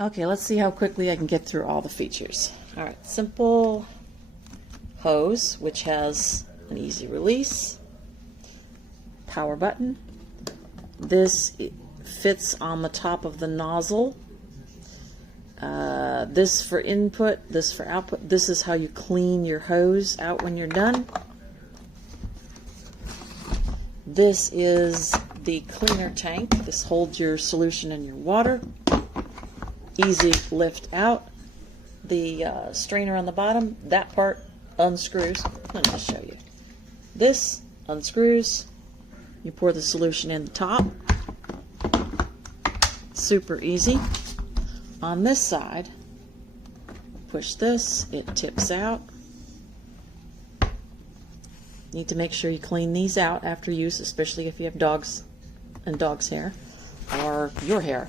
Okay, let's see how quickly I can get through all the features. All right, simple hose, which has an easy release, power button. This fits on the top of the nozzle. This for input, this for output. This is how you clean your hose out when you're done. This is the cleaner tank. This holds your solution and your water. Easy lift out. The strainer on the bottom, that part unscrews. Let me just show you. This unscrews. You pour the solution in the top. Super easy. On this side, push this, it tips out. Need to make sure you clean these out after use, especially if you have dogs and dog's hair or your hair.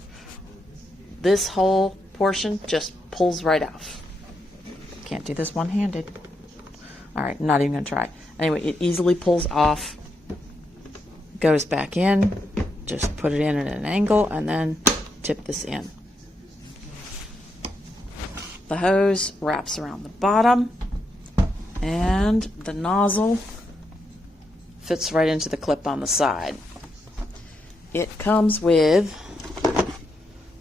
This whole portion just pulls right off. Can't do this one-handed. All right, not even gonna try. Anyway, it easily pulls off, goes back in, just put it in at an angle and then tip this in. The hose wraps around the bottom and the nozzle fits right into the clip on the side. It comes with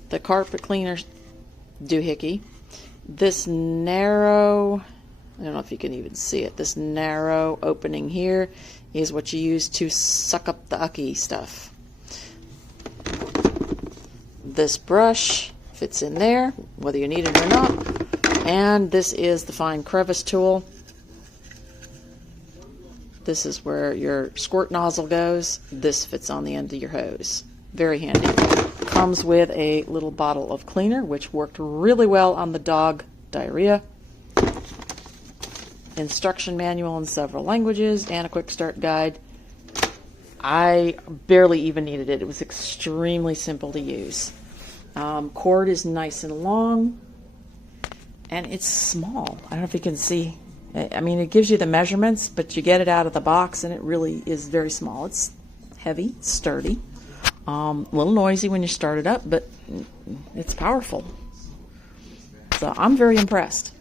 the carpet cleaner doohickey. This narrow, I don't know if you can even see it, this narrow opening here is what you use to suck up the ucky stuff. This brush fits in there, whether you need it or not. And this is the fine crevice tool. This is where your squirt nozzle goes. This fits on the end of your hose. Very handy. Comes with a little bottle of cleaner, which worked really well on the dog diarrhea. Instruction manual in several languages and a quick start guide. I barely even needed it. It was extremely simple to use. Cord is nice and long, and it's small. I don't know if you can see. I mean, it gives you the measurements, but you get it out of the box, and it really is very small. It's heavy, sturdy, a little noisy when you start it up, but it's powerful. So I'm very impressed.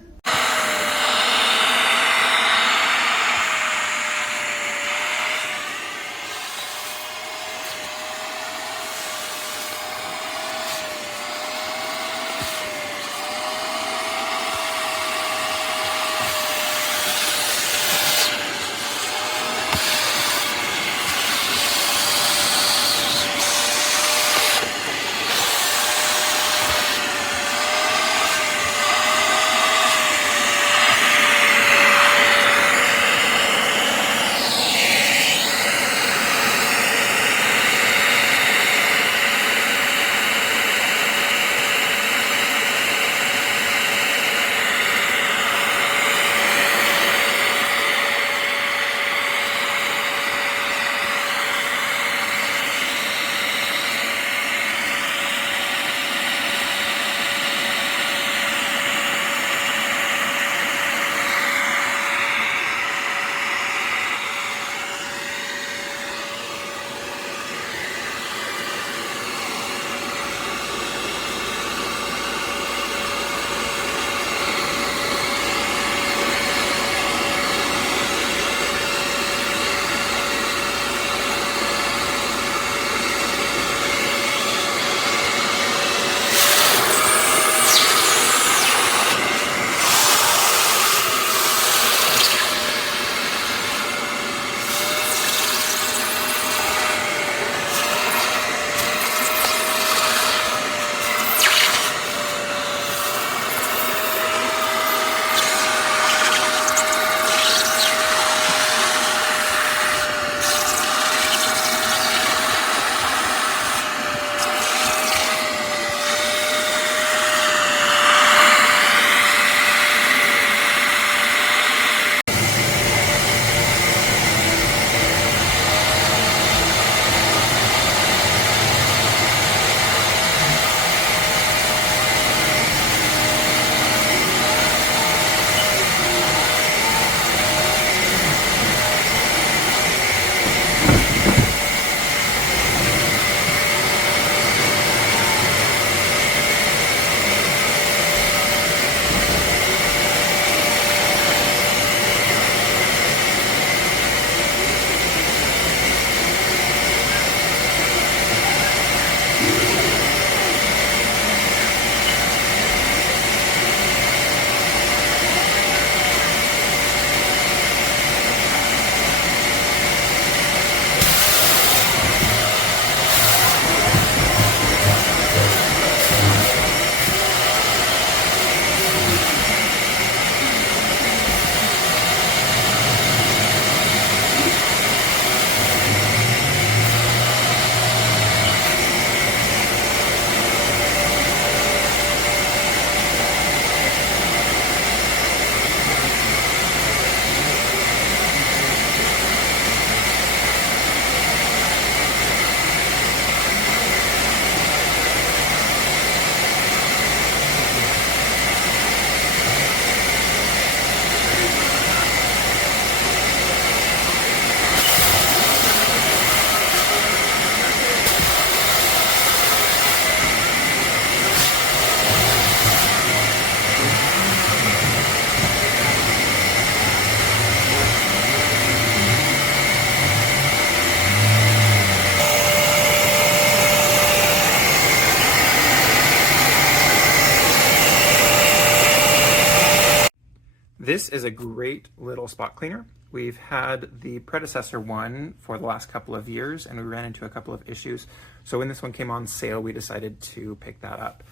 This is a great little spot cleaner. We've had the predecessor one for the last couple of years and we ran into a couple of issues. So when this one came on sale, we decided to pick that up.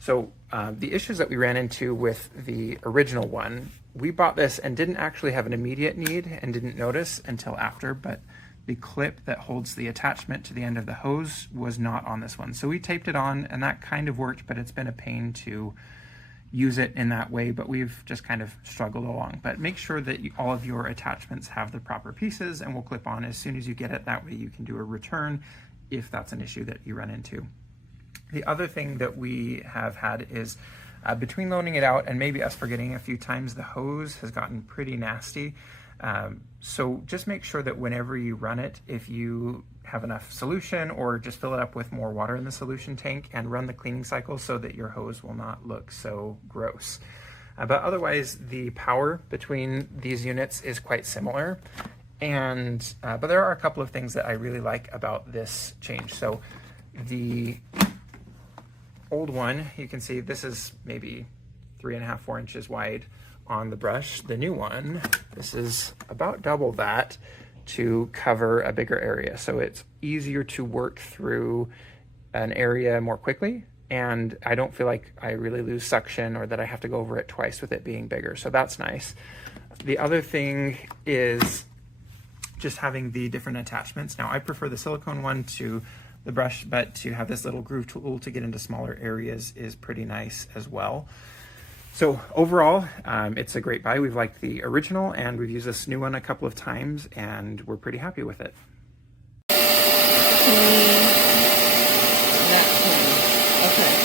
So the issues that we ran into with the original one, we bought this and didn't actually have an immediate need and didn't notice until after, but the clip that holds the attachment to the end of the hose was not on this one. So we taped it on and that kind of worked, but it's been a pain to use it in that way, but we've just kind of struggled along. But make sure that all of your attachments have the proper pieces and will clip on as soon as you get it. That way you can do a return if that's an issue that you run into. The other thing that we have had is between loaning it out and maybe us forgetting a few times, the hose has gotten pretty nasty. So just make sure that whenever you run it, if you have enough solution or just fill it up with more water in the solution tank and run the cleaning cycle so that your hose will not look so gross. But otherwise the power between these units is quite similar. And but there are a couple of things that I really like about this change. So the old one, you can see this is maybe 3.5, 4 inches wide on the brush. The new one, this is about double that to cover a bigger area. So it's easier to work through an area more quickly. And I don't feel like I really lose suction or that I have to go over it twice with it being bigger. So that's nice. The other thing is just having the different attachments. Now I prefer the silicone one to the brush, but to have this little groove tool to get into smaller areas is pretty nice as well. So overall, it's a great buy. We've liked the original and we've used this new one a couple of times and we're pretty happy with it. Okay.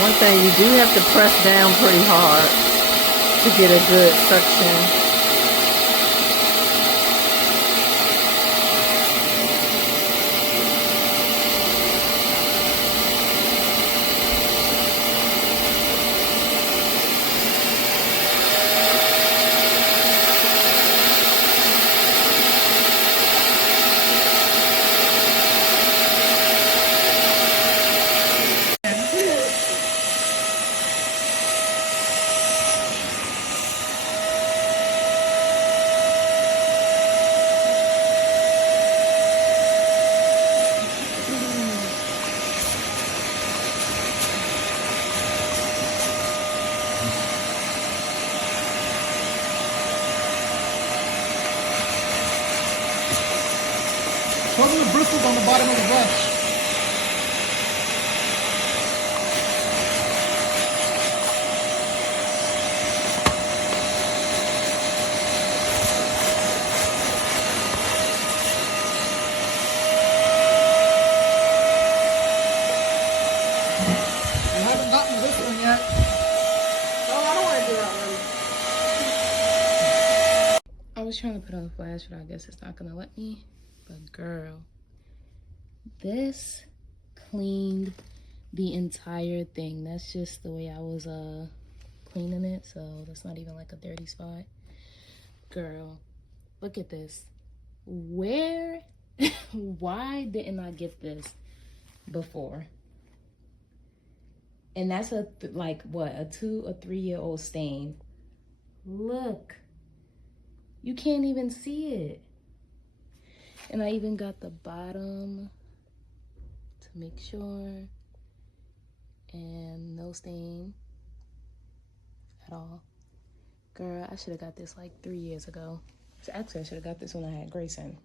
One thing, you do have to press down pretty hard to get a good suction. Cover the bristles on the bottom of the brush. You haven't gotten this one yet. Oh, I don't want to do that one. I was trying to put on the flash, but I guess it's not gonna let me. But girl, this cleaned the entire thing. That's just the way I was cleaning it, so that's not even like a dirty spot. Girl, look at this. Why didn't I get this before? And that's a 2 or 3 year old stain. Look, you can't even see it. And I even got the bottom to make sure, and no stain at all. Girl, I should have got this like 3 years ago. Actually, I should have got this when I had Grayson.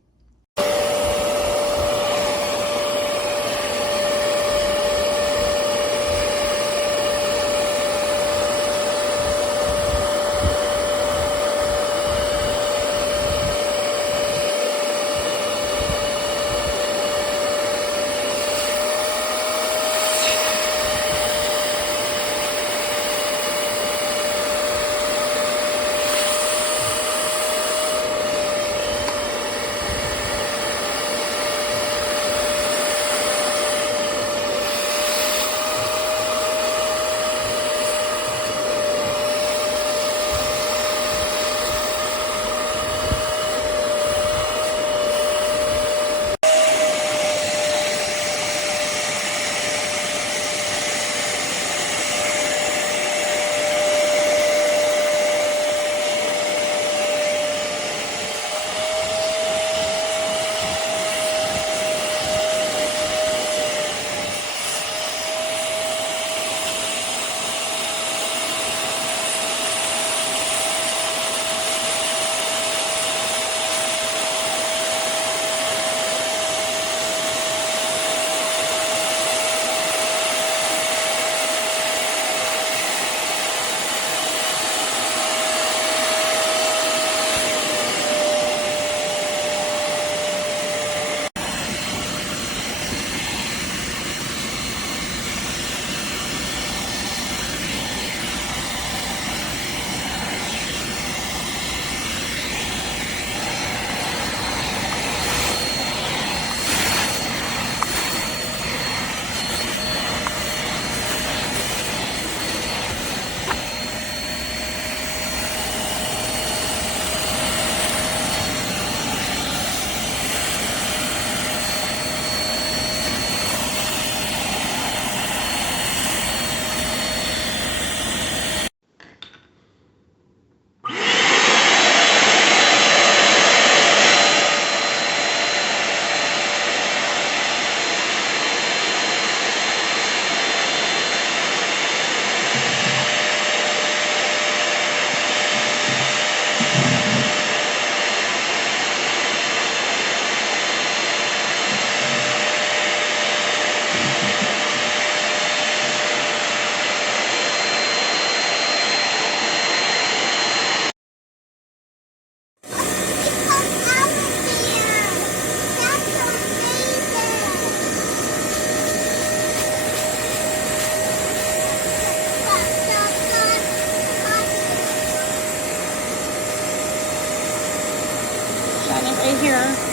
right here.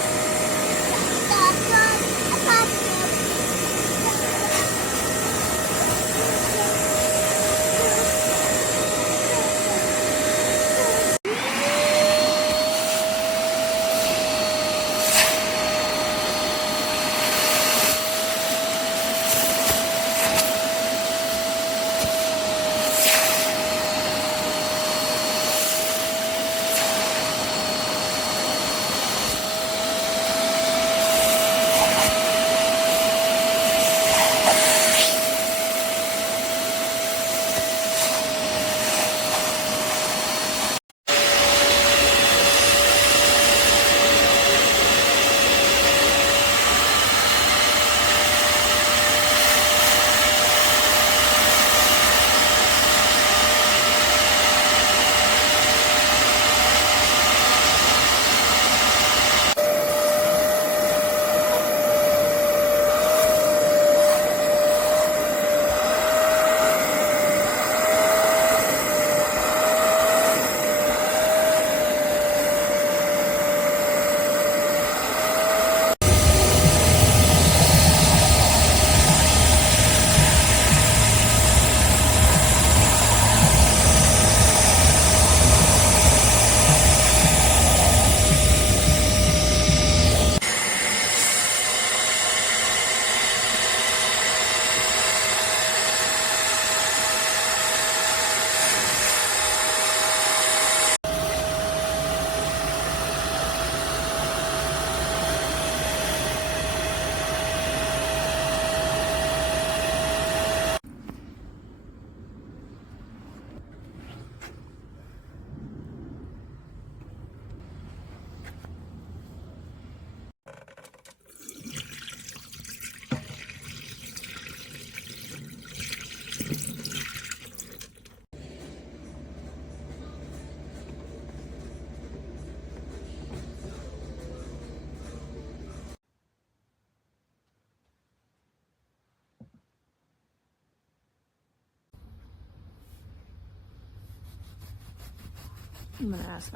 I'm gonna ask